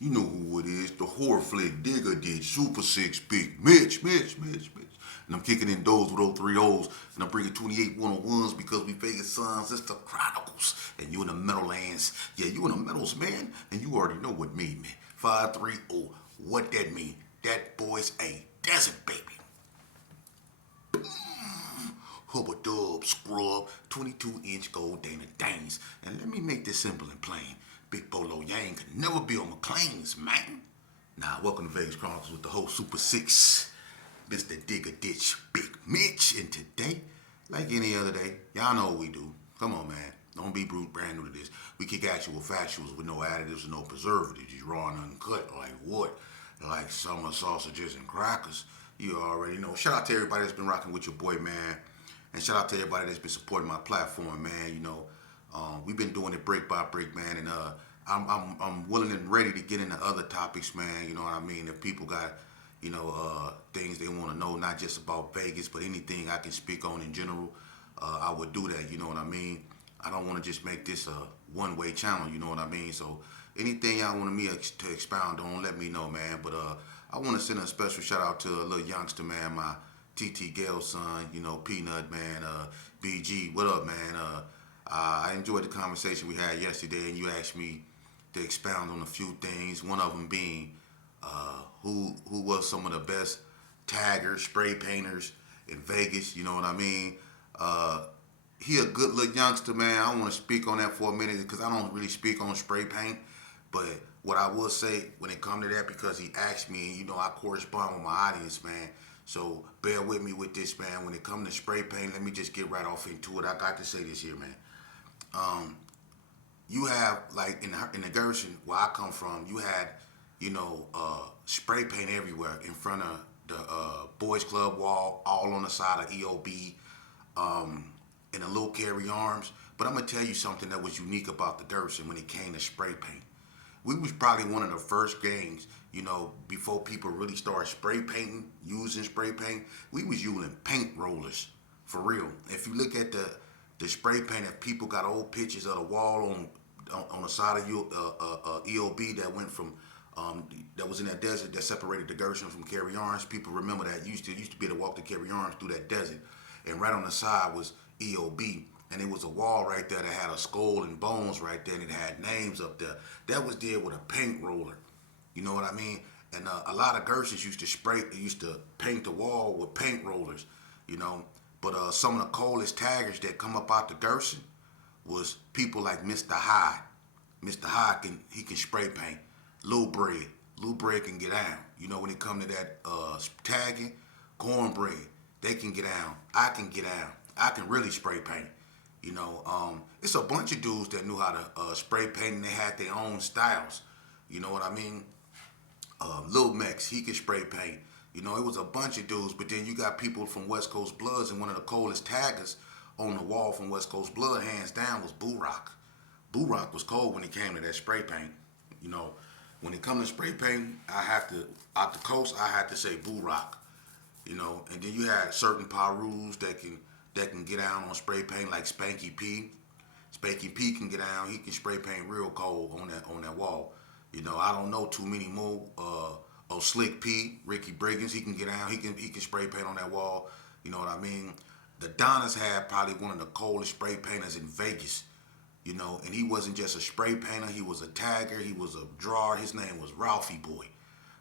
You know who it is, the horror flick digger did Super Six Big Mitch. And I'm kicking in those with those three O's. And I'm bringing 28 101s because we Vegas sons. It's the Chronicles. And you in the Meadowlands. Yeah, you in the Meadows, man. And you already know what me, man. 530. What that mean? That boy's a desert baby. Hubba dub, scrub, 22-inch gold Dana Danes. And let me make this simple and plain. Big Bolo Yang could never be on McLean's, man. Now, welcome to Vegas Chronicles with the whole Super Six. Mr. Digger Ditch, Big Mitch. And today, like any other day, y'all know what we do. Come on, man. Don't be brand new to this. We kick actual factuals with no additives and no preservatives. Just raw and uncut. Like what? Like summer sausages and crackers. You already know. Shout out to everybody that's been rocking with your boy, man. And shout out to everybody that's been supporting my platform, man. You know, we've been doing it break by break, man. And I'm willing and ready to get into other topics, man. You know what I mean? If people got, things they want to know, not just about Vegas, but anything I can speak on in general, I would do that. You know what I mean? I don't want to just make this a one-way channel. You know what I mean? So anything y'all want me to expound on, let me know, man. But I want to send a special shout out to a little youngster, man, my TT Gale son, Peanut, man, BG, what up, man? I enjoyed the conversation we had yesterday, and you asked me to expound on a few things. One of them being who was some of the best taggers, spray painters in Vegas. You know what I mean? He a good little youngster, man. I want to speak on that for a minute because I don't really speak on spray paint. But what I will say when it comes to that, because he asked me, I correspond with my audience, man. So bear with me with this, man. When it comes to spray paint, let me just get right off into it. I got to say this here, man. You have, like, in the Gerson, where I come from, you had, spray paint everywhere in front of the boys club wall, all on the side of EOB, in the little carry arms. But I'm going to tell you something that was unique about the Gerson when it came to spray paint. We was probably one of the first gangs, before people really started spray painting, using spray paint. We was using paint rollers, for real. If you look at the spray paint, if people got old pictures of the wall on the side of EOB that went from, that was in that desert that separated the Gerson from Carry Arms, people remember that. Used to be able to walk the Carry Arms through that desert. And right on the side was EOB. And it was a wall right there that had a skull and bones right there, and it had names up there. That was there with a paint roller. You know what I mean? And a lot of Gersons used to paint the wall with paint rollers, But some of the coldest taggers that come up out the Gerson was people like Mr. Hyde. Mr. Hyde can spray paint. Lou Bread can get down. When it come to that tagging, Cornbread, they can get down. I can get down. I can really spray paint. It's a bunch of dudes that knew how to spray paint, and they had their own styles. You know what I mean? Lil Mex, he could spray paint. It was a bunch of dudes, but then you got people from West Coast Bloods, and one of the coldest taggers on the wall from West Coast Blood, hands down, was Boo Rock. Boo Rock was cold when it came to that spray paint. When it comes to spray paint, out the coast, I had to say Boo Rock. And then you had certain Parus that can get down on spray paint, like Spanky P. Spanky P can get down. He can spray paint real cold on that wall. I don't know too many more. Slick P, Ricky Briggins, he can get down. He can spray paint on that wall. You know what I mean? The Donnas had probably one of the coldest spray painters in Vegas. And he wasn't just a spray painter. He was a tagger. He was a drawer. His name was Ralphie Boy.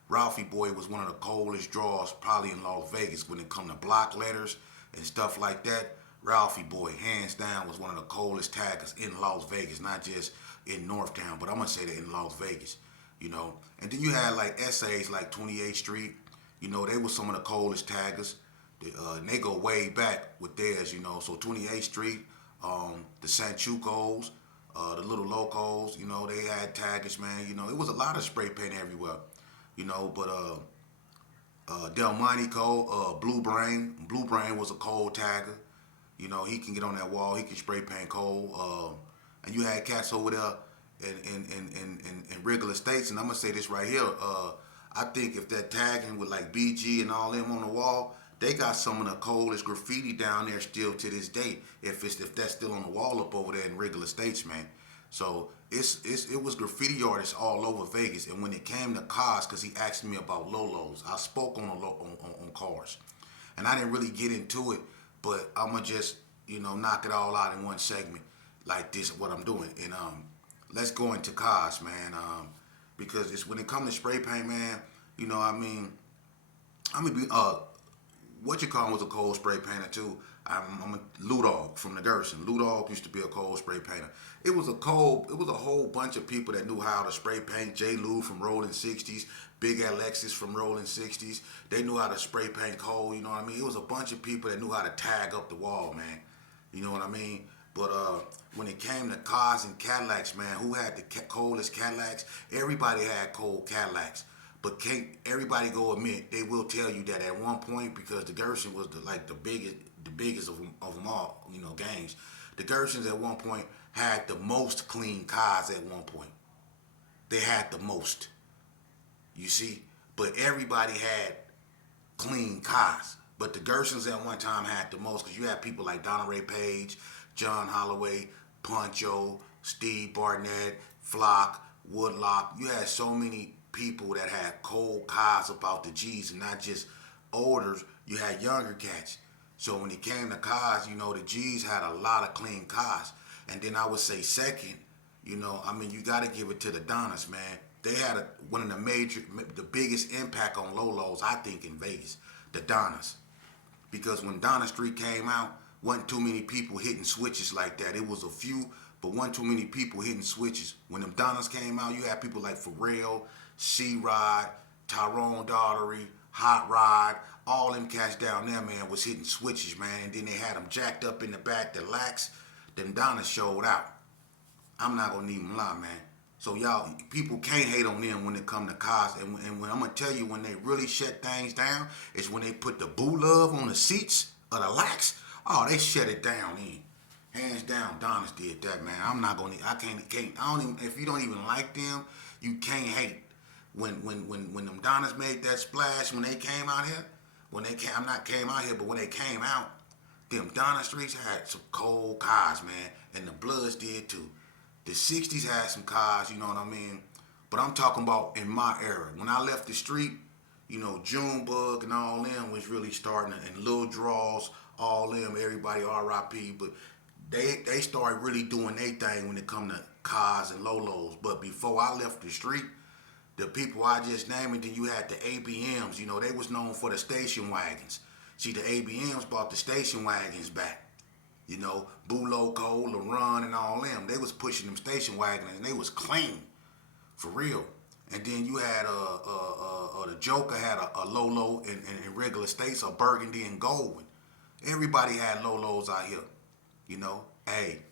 Ralphie Boy was one of the coldest drawers probably in Las Vegas when it come to block letters and stuff like that. Ralphie Boy, hands down, was one of the coldest taggers in Las Vegas, not just in Northtown, but I'm going to say that in Las Vegas, And then you had like essays like 28th Street, they were some of the coldest taggers. And they go way back with theirs, So 28th Street, the Sanchucos, the Little Locos, they had taggers, man. It was a lot of spray paint everywhere, but Delmonico, Blue Brain. Blue Brain was a cold tagger. He can get on that wall. He can spray paint cold. And you had cats over there in regular states. And I'm going to say this right here. I think if that tagging with like BG and all them on the wall, they got some of the coldest graffiti down there still to this day. If that's still on the wall up over there in regular states, man. So it was graffiti artists all over Vegas. And when it came to cars, because he asked me about Lolos, I spoke on cars, and I didn't really get into it, but I'm gonna just knock it all out in one segment, like this what I'm doing. And let's go into cars, man. Because it's when it comes to spray paint, man. I mean, I'm gonna be what you call him was a cold spray painter too. I'm a Lou Dog from the Gerson. Lou Dog used to be a cold spray painter. It was a whole bunch of people that knew how to spray paint. J. Lou from Rolling 60s, Big Alexis from Rolling 60s. They knew how to spray paint cold, you know what I mean? It was a bunch of people that knew how to tag up the wall, man. You know what I mean? But when it came to cars and Cadillacs, man, who had the coldest Cadillacs? Everybody had cold Cadillacs. But can't everybody go admit, they will tell you that at one point, because the Gerson was the biggest of them all, gangs. The Gersons at one point had the most clean cars at one point. They had the most, you see. But everybody had clean cars. But the Gersons at one time had the most, because you had people like Donna Ray Page, John Holloway, Poncho, Steve Barnett, Flock, Woodlock. You had so many people that had cold cars about the G's, and not just older. You had younger cats. So when it came to cars, the G's had a lot of clean cars. And then I would say second, you got to give it to the Donnas, man. They had one of the biggest impact on Lolos, I think, in Vegas, the Donnas. Because when Donna Street came out, wasn't too many people hitting switches like that. It was a few, but wasn't too many people hitting switches. When them Donnas came out, you had people like Pharrell, C-Rod, Tyrone Daughtery, Hot Rod, all them cats down there, man, was hitting switches, man. And then they had them jacked up in the back, the lax. Them Donnas showed out. I'm not going to even lie, man. So y'all, people can't hate on them when it come to cars. And when I'm going to tell you, when they really shut things down, is when they put the Boo Love on the seats of the lax. Oh, they shut it down in. Hands down, Donnas did that, man. I'm not going to, I don't even, if you don't even like them, you can't hate. When them Donnas made that splash, when they came out here, when they came out, them Donna Streets had some cold cars, man, and the Bloods did too. The 60s had some cars, you know what I mean? But I'm talking about in my era. When I left the street, Junebug and all them was really starting, and Lil Draws, all them, everybody RIP, but they started really doing their thing when it come to cars and Lolos. But before I left the street, the people I just named, and then you had the ABMs, they was known for the station wagons. See, the ABMs brought the station wagons back. Boo Loco, LaRon, and all them. They was pushing them station wagons, and they was clean, for real. And then you had the Joker had a Lolo in regular states, a Burgundy and Goldwyn. Everybody had Lolos out here, Hey,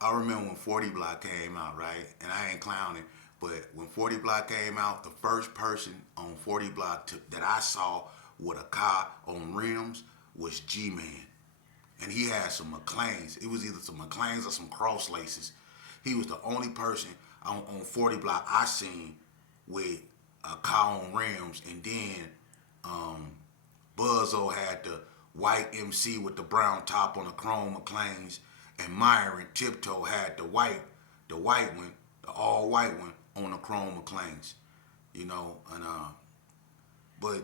I remember when 40 Block came out, right? And I ain't clowning, but when 40 Block came out, the first person on 40 Block that I saw with a car on rims was G-Man. And he had some McLeans. It was either some McLeans or some cross laces. He was the only person on 40 Block I seen with a car on rims. And then Buzzo had the white MC with the brown top on the chrome McLeans. And Myron Tiptoe had the white one, the all white one on the chrome McLeans. But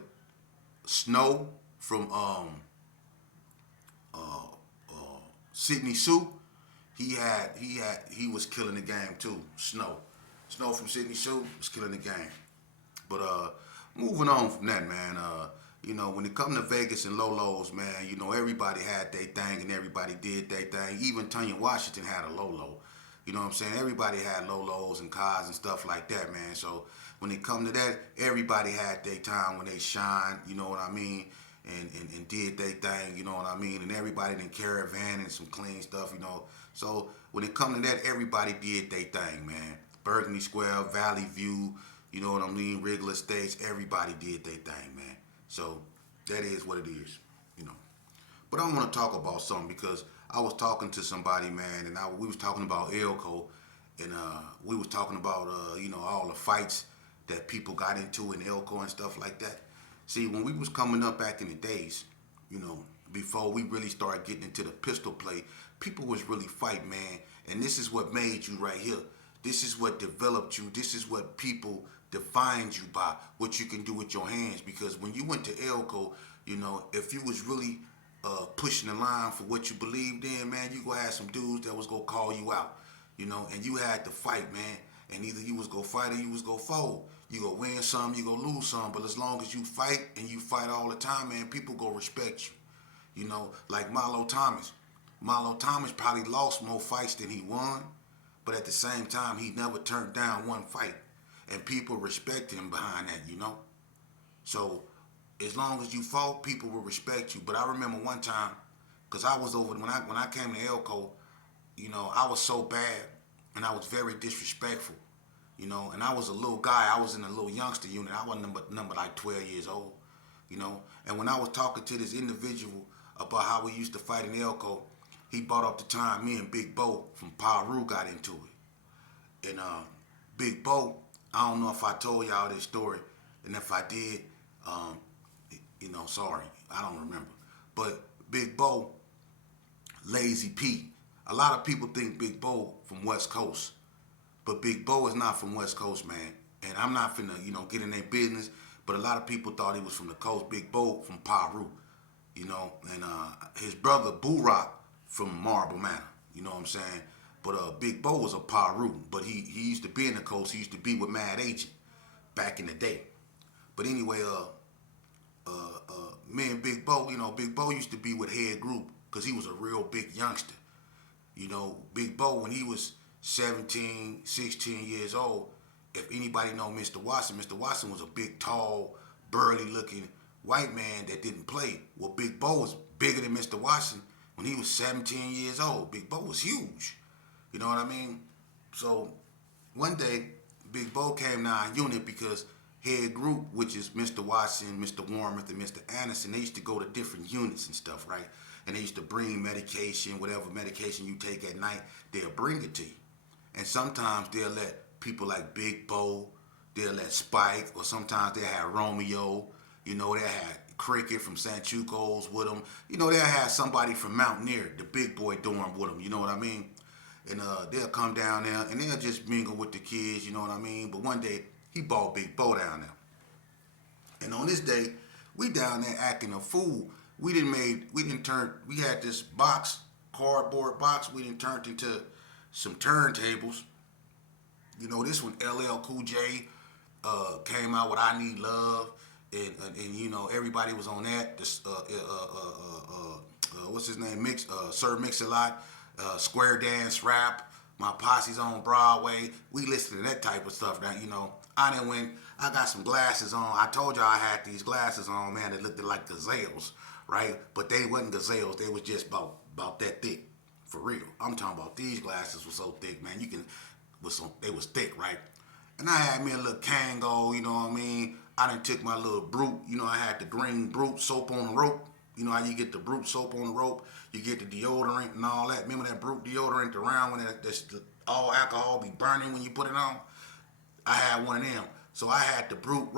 Snow from Sydney Sue, he was killing the game too. Snow from Sydney Sue was killing the game. But moving on from that, man. When it come to Vegas and Lolos, man, everybody had their thing and everybody did their thing. Even Tanya Washington had a Lolo. You know what I'm saying? Everybody had Lolos and cars and stuff like that, man. So when it come to that, everybody had their time when they shine, you know what I mean? And did their thing, you know what I mean? And everybody in caravan and some clean stuff, So when it come to that, everybody did their thing, man. Burgundy Square, Valley View, you know what I mean? Regular Estates, everybody did their thing, man. So that is what it is, But I want to talk about something because I was talking to somebody, man, and we was talking about Elko, and we was talking about, all the fights that people got into in Elko and stuff like that. See, when we was coming up back in the days, before we really started getting into the pistol play, People was really fighting, man. And this is what made you right here. This is what developed you. This is what people defined you by, what you can do with your hands. Because when you went to Elko, you know, if you was really pushing the line for what you believed in, man, you gonna have some dudes that was gonna call you out, you know, and you had to fight, man. And either you was gonna fight or you was gonna fold. You gonna win some, you gonna lose some. But as long as you fight and you fight all the time, man, people gonna respect you. You know, like Milo Thomas. Milo Thomas probably lost more fights than he won, but at the same time, he never turned down one fight. And people respected him behind that, you know? So, as long as you fought, people will respect you. But I remember one time, because I was over, when I came to Elko, you know, I was so bad, and I was very disrespectful, you know? And I was a little guy. I was in a little youngster unit. I was number like 12 years old, you know? And when I was talking to this individual about how we used to fight in Elko, he brought up the time me and Big Bo from Paru got into it. And Big Bo, I don't know if I told y'all this story, and if I did, you know, sorry, I don't remember. But Big Bo, Lazy Pete. A lot of people think Big Bo from West Coast, but Big Bo is not from West Coast, man. And I'm not finna, you know, get in their business, but a lot of people thought he was from the coast. Big Bo from Paru, you know, and his brother Boo Rock from Marble Manor, you know what I'm saying? But Big Bo was a Paru, but he used to be in the coast. He used to be with Mad Agent back in the day. But anyway, me and Big Bo, you know, Big Bo used to be with Head Group because he was a real big youngster. You know, Big Bo, when he was 17, 16 years old, if anybody know Mr. Watson was a big, tall, burly-looking white man that didn't play. Well, Big Bo was bigger than Mr. Watson when he was 17 years old. Big Bo was huge. You know what I mean? So one day, Big Bo came to our unit because Head Group, which is Mr. Watson, Mr. Warmouth, and Mr. Anderson, they used to go to different units and stuff, right? And they used to bring medication, whatever medication you take at night, they'll bring it to you. And sometimes they'll let people like Big Bo, they'll let Spike, or sometimes they'll have Romeo, you know, they'll have Cricket from Sanchucos with them. You know, they'll have somebody from Mountaineer, the big boy dorm with them, you know what I mean? And they'll come down there and they'll just mingle with the kids, you know what I mean? But one day, he brought Big Bo down there. And on this day, we down there acting a fool. We had this box, cardboard box, we done turned into some turntables. You know, this one, LL Cool J came out with I Need Love. And you know, everybody was on that. This, what's his name? Sir Mix-a-Lot, Square Dance Rap, My Posse's on Broadway. We listened to that type of stuff. Now, you know, I got some glasses on. I told y'all I had these glasses on, man, that looked like gazelles, right? But they wasn't gazelles. They was just about that thick, for real. I'm talking about these glasses were so thick, man. They was thick, right? And I had me a little Kango, you know what I mean? I done took my little Brute, you know, I had the green Brute soap on the rope. You know how you get the Brute soap on the rope? You get the deodorant and all that. Remember that Brute deodorant around when all alcohol be burning when you put it on? I had one of them. So I had the Brute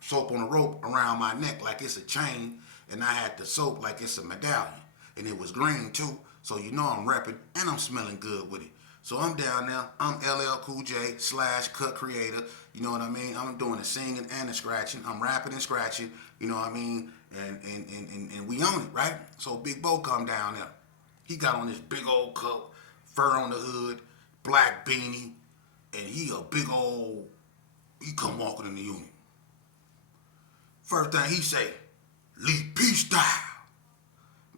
soap on the rope around my neck like it's a chain. And I had the soap like it's a medallion. And it was green too. So you know I'm repping and I'm smelling good with it. So I'm down there. I'm LL Cool J / cut creator. You know what I mean? I'm doing the singing and the scratching. I'm rapping and scratching. You know what I mean? And we own it, right? So Big Bo come down there. He got on this big old coat, fur on the hood, black beanie, and he come walking in the unit. First thing he say, Lee P style.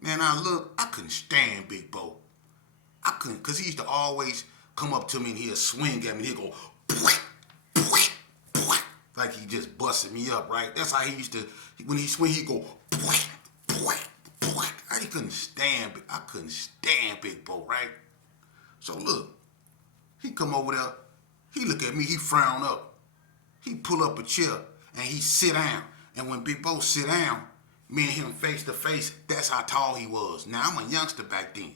Man, I couldn't stand Big Bo. I couldn't, because he used to always come up to me and he'd swing at me and he'd go, like he just busted me up, right? That's how he used to, when he swing, he'd go, I couldn't stand Big Bo, right? So look, he come over there, he look at me, he frown up. He pull up a chair and he sit down. And when Big Bo sit down, me and him face to face, that's how tall he was. Now, I'm a youngster back then.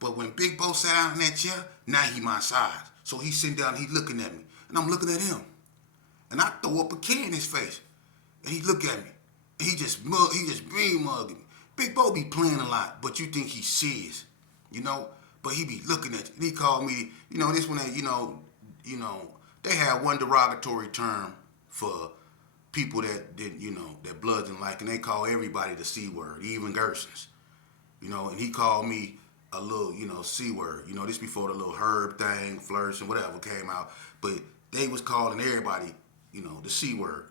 But when Big Bo sat down in that chair, now he my size. So he sitting down, he looking at me. And I'm looking at him. And I throw up a kid in his face. And he look at me. And he just mean mugging me. Big Bo be playing a lot, but you think he's serious. you know. But he be looking at you. And he called me, you know, this one that, they had one derogatory term for people that didn't, that blood didn't like, and they call everybody the C word, even Gersons. And he called me a little, C word. This before the little herb thing, flourish and whatever came out. But they was calling everybody, the C word,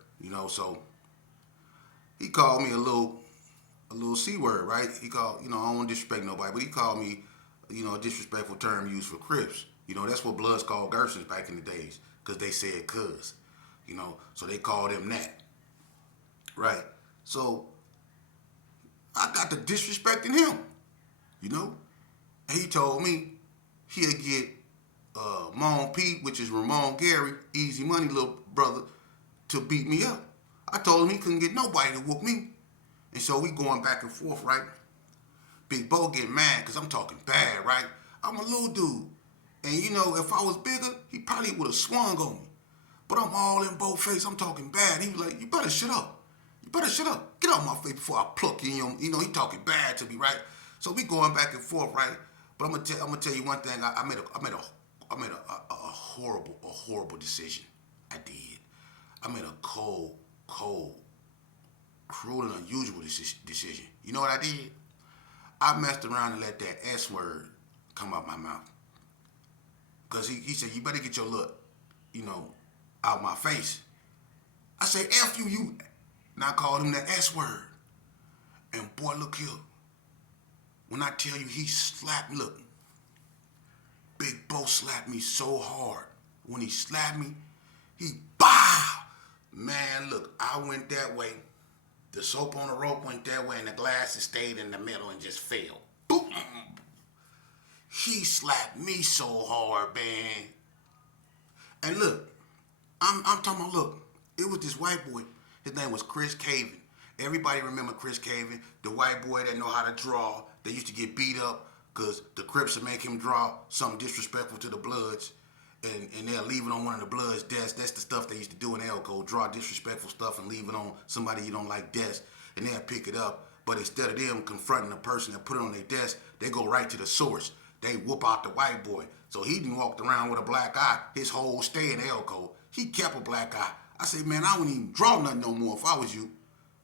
so he called me a little C word, right? He called, I don't want to disrespect nobody, but he called me, a disrespectful term used for Crips. That's what Bloods called Gersons back in the days, because they said cuz, so they called him that, right? So I got to disrespecting him, and he told me he'll get Mon Pete, which is Ramon Gary, Easy Money little brother, to beat me up. I told him he couldn't get nobody to whoop me. And so we going back and forth, right? Big Bo getting mad because I'm talking bad, right? I'm a little dude. And if I was bigger, he probably would have swung on me. But I'm all in Bo face. I'm talking bad. He was like, you better shut up. You better shut up. Get out my face before I pluck you. He talking bad to me, right? So we going back and forth, right? But I'm gonna tell you one thing. I made a horrible decision. I did. I made a cold, cruel and unusual decision. You know what I did? I messed around and let that S word come out my mouth. Because he said, you better get your look, out my face. I say, F you, you. And I called him that S word. And boy, look here. When I tell you he slapped me, look. Big Bo slapped me so hard. When he slapped me, he bow. Man, look, I went that way. The soap on the rope went that way, and the glasses stayed in the middle and just fell. Boom! He slapped me so hard, man. And look, I'm talking about, look, it was this white boy. His name was Chris Caven. Everybody remember Chris Caven, the white boy that know how to draw. They used to get beat up because the Crips would make him draw something disrespectful to the Bloods. And they'll leave it on one of the Bloods' desks. That's the stuff they used to do in Elko, draw disrespectful stuff and leave it on somebody you don't like desk, and they'll pick it up. But instead of them confronting the person that put it on their desk, they go right to the source. They whoop out the white boy. So he done walked around with a black eye his whole stay in Elko. He kept a black eye. I said, man, I wouldn't even draw nothing no more if I was you.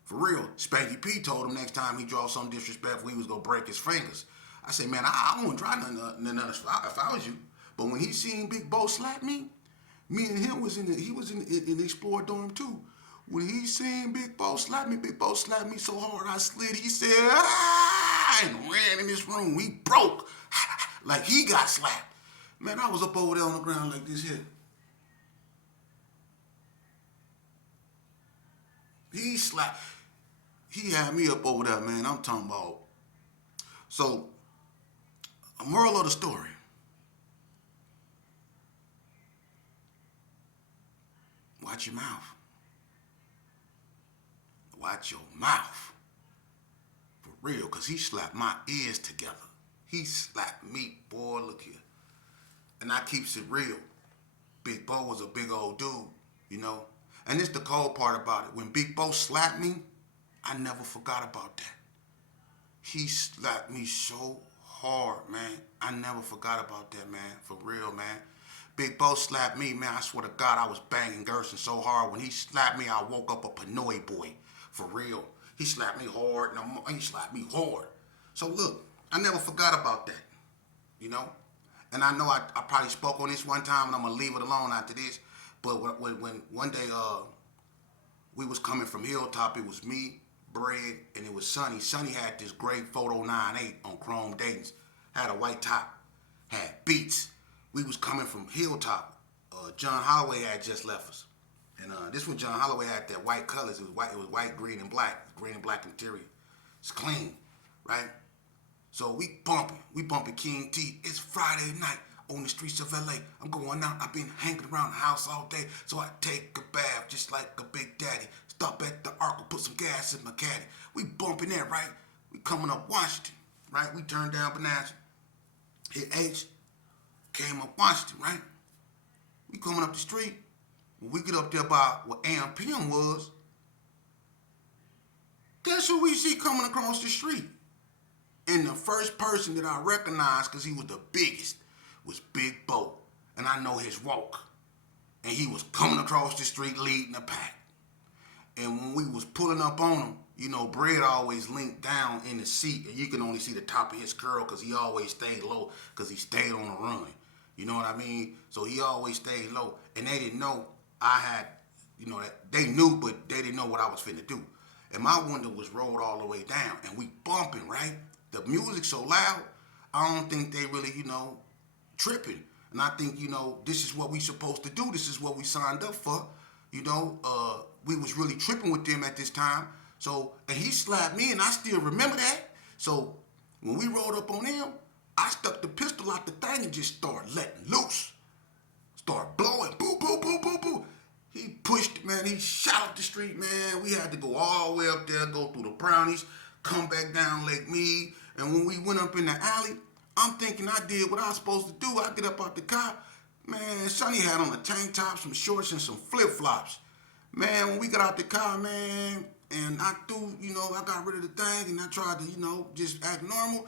For real. Spanky P told him next time he draw something disrespectful, he was going to break his fingers. I said, man, I wouldn't draw nothing if I was you. But when he seen Big Bo slap me and him was in the Explorer dorm too. When he seen Big Bo slap me so hard I slid. He said, ah, and ran in this room. He broke like he got slapped. Man, I was up over there on the ground like this here. He slapped. He had me up over there, man. I'm talking about. So, a moral of the story. Watch your mouth. Watch your mouth. For real, because he slapped my ears together. He slapped me, boy, look here. And I keeps it real. Big Bo was a big old dude, And it's the cold part about it. When Big Bo slapped me, I never forgot about that. He slapped me so hard, man. I never forgot about that, man. For real, man. Big Bo slapped me, man. I swear to God, I was banging Gerson so hard. When he slapped me, I woke up a Pinoy boy. For real. He slapped me hard, and he slapped me hard. So look, I never forgot about that, And I know I probably spoke on this one time, and I'm going to leave it alone after this. But when one day we was coming from Hilltop, it was me, Bread, and it was Sonny. Sonny had this gray Photo 98 on Chrome Dayton's. Had a white top, had beats. We was coming from Hilltop. John Holloway had just left us. And this was John Holloway had that white colors. It was white, green, and black. Green and black interior. It's clean, right? So we bumping King T. It's Friday night on the streets of LA. I'm going out. I've been hanging around the house all day. So I take a bath just like a big daddy. Stop at the Arc, put some gas in my caddy. We bumping that, right? We coming up Washington, right? We turned down Bonanza. Hit H. Came up Washington, right? We coming up the street. When we get up there by what AM/PM was, guess who we see coming across the street? And the first person that I recognized, because he was the biggest, was Big Bo. And I know his walk. And he was coming across the street leading the pack. And when we was pulling up on him, you know, Bread always linked down in the seat, and you can only see the top of his curl because he always stayed low because he stayed on the run. You know what I mean? So he always stayed low. And they didn't know I had, you know, they knew, but they didn't know what I was finna do. And my window was rolled all the way down, and we bumping, right? The music so loud, I don't think they really, you know, tripping. And I think, you know, this is what we supposed to do. This is what we signed up for. You know, we was really tripping with them at this time. So, and he slapped me, and I still remember that. So, when we rolled up on him, I stuck the pistol out the thing and just started letting loose. Start blowing, boo, boo, boo, boo, boo. He pushed, man, he shot up the street, man. We had to go all the way up there, go through the brownies, come back down Lake Mead. And when we went up in the alley, I'm thinking I did what I was supposed to do. I get up out the car. Man, Sonny had on a tank top, some shorts, and some flip-flops. Man, when we got out the car, man, and I threw, you know, I got rid of the thing, and I tried to, you know, just act normal.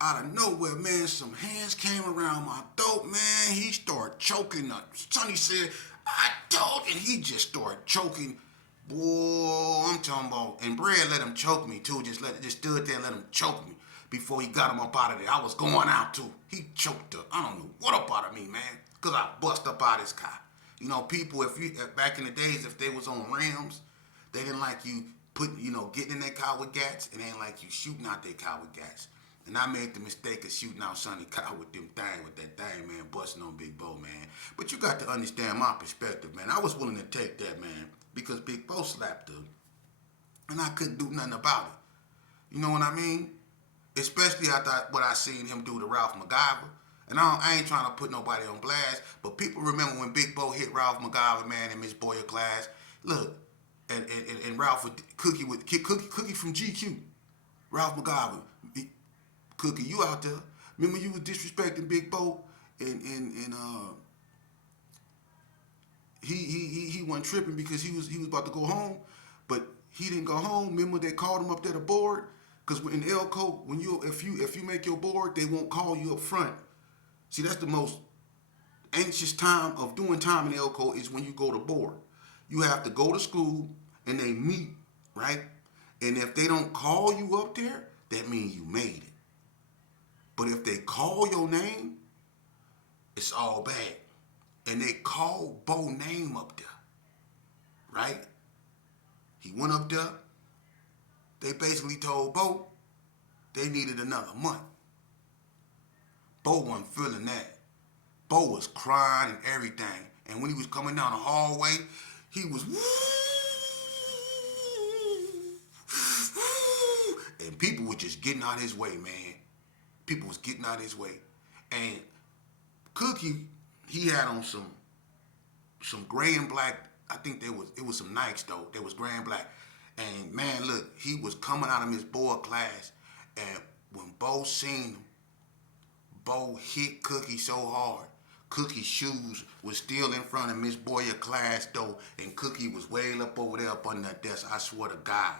Out of nowhere, man, some hands came around my throat, man. He started choking up. Sonny said, I told you. And he just started choking. Boy, I'm talking about, and Brad let him choke me, too. Just stood there and let him choke me before he got him up out of there. I was going out, too. He choked up. I don't know what up out of me, man, because I bust up out his car. You know, people, back in the days, if they was on rims, they didn't like you getting in their car with gats, and they didn't like you shooting out their car with gats. And I made the mistake of shooting out Sonny car with that thing, man, busting on Big Bo, man. But you got to understand my perspective, man. I was willing to take that, man, because Big Bo slapped her, and I couldn't do nothing about it. You know what I mean? Especially after what I seen him do to Ralph MacGyver. And I ain't trying to put nobody on blast, but people remember when Big Bo hit Ralph MacGyver, man, in Miss Boyer class. Look, and Ralph Cookie from GQ, Ralph MacGyver. Cookie, you out there? Remember you was disrespecting Big Bo, and he wasn't tripping because he was about to go home, but he didn't go home. Remember they called him up there to board, because in Elko, if you make your board, they won't call you up front. See, that's the most anxious time of doing time in Elko is when you go to board. You have to go to school and they meet, right? And if they don't call you up there, that means you made it. But if they call your name, it's all bad. And they called Bo's name up there, right? He went up there. They basically told Bo they needed another month. Bo wasn't feeling that. Bo was crying and everything. And when he was coming down the hallway, he was and people were just getting out his way, man. People was getting out his way. And Cookie, he had on some gray and black. I think it was some Nikes though. They was gray and black. And man, look, he was coming out of Miss Boyer class, and when Bo seen him, Bo hit Cookie so hard. Cookie's shoes was still in front of Miss Boyer class though, and Cookie was way up over there up under that desk. I swear to God,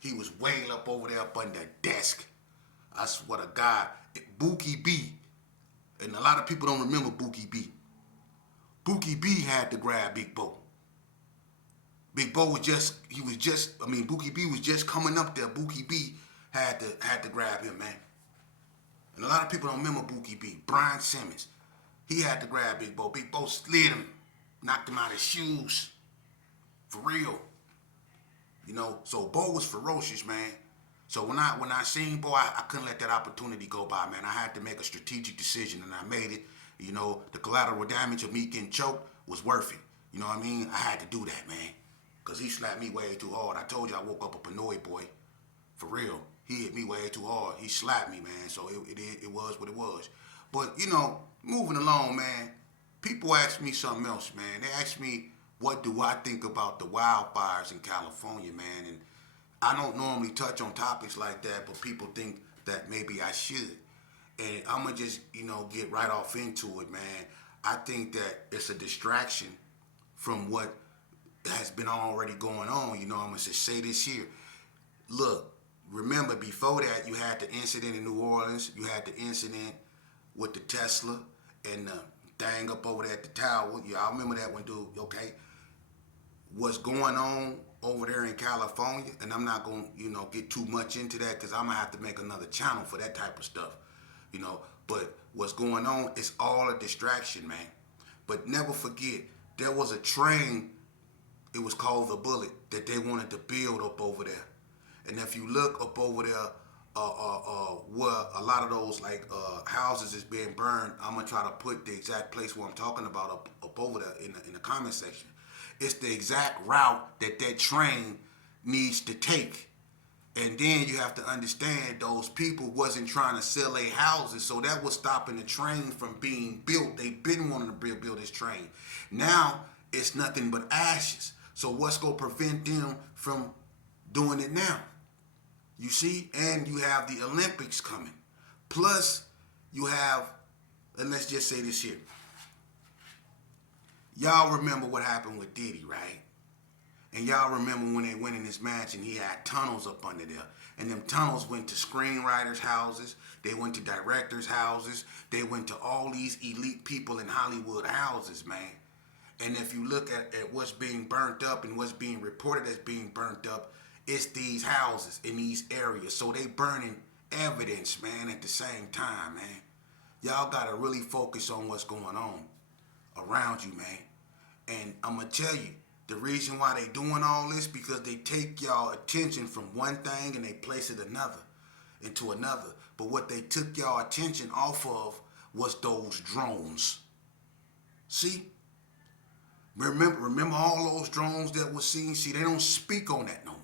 he was way up over there up under that desk. I swear to God, Bookie B, and a lot of people don't remember Bookie B. Bookie B had to grab Big Bo. Big Bo Bookie B was just coming up there. Bookie B had to grab him, man. And a lot of people don't remember Bookie B. Brian Simmons, he had to grab Big Bo. Big Bo slid him, knocked him out of his shoes. For real. You know, so Bo was ferocious, man. So when I seen Bo, I couldn't let that opportunity go by, man. I had to make a strategic decision, and I made it. You know, the collateral damage of me getting choked was worth it. You know what I mean? I had to do that, man. Because he slapped me way too hard. I told you I woke up a Pinoy boy. For real. He hit me way too hard. He slapped me, man. So it was what it was. But, you know, moving along, man, people ask me something else, man. They ask me, what do I think about the wildfires in California, man? And I don't normally touch on topics like that, but people think that maybe I should. And I'm going to just, you know, get right off into it, man. I think that it's a distraction from what has been already going on. You know, I'm going to say this here. Look, remember before that you had the incident in New Orleans, you had the incident with the Tesla and the thing up over there at the tower. Yeah, I remember that one, dude. Okay, what's going on over there in California, and I'm not gonna, get too much into that because I'm gonna have to make another channel for that type of stuff, But what's going on is all a distraction, man. But never forget, there was a train. It was called the Bullet that they wanted to build up over there. And if you look up over there, where a lot of those houses is being burned, I'm gonna try to put the exact place where I'm talking about up over there in the comment section. It's the exact route that train needs to take. And then you have to understand those people wasn't trying to sell their houses, so that was stopping the train from being built. They've been wanting to build this train. Now it's nothing but ashes. So what's gonna prevent them from doing it now? You see, and you have the Olympics coming. Plus, you have, and let's just say this here. Y'all remember what happened with Diddy, right? And y'all remember when they went in his mansion, he had tunnels up under there. And them tunnels went to screenwriters' houses. They went to directors' houses. They went to all these elite people in Hollywood houses, man. And if you look at what's being burnt up and what's being reported as being burnt up, it's these houses in these areas. So they burning evidence, man, at the same time, man. Y'all got to really focus on what's going on around you, man. And I'm going to tell you, the reason why they doing all this, because they take y'all attention from one thing and they place it into another. But what they took y'all attention off of was those drones. See? Remember all those drones that was seen? See, they don't speak on that no more.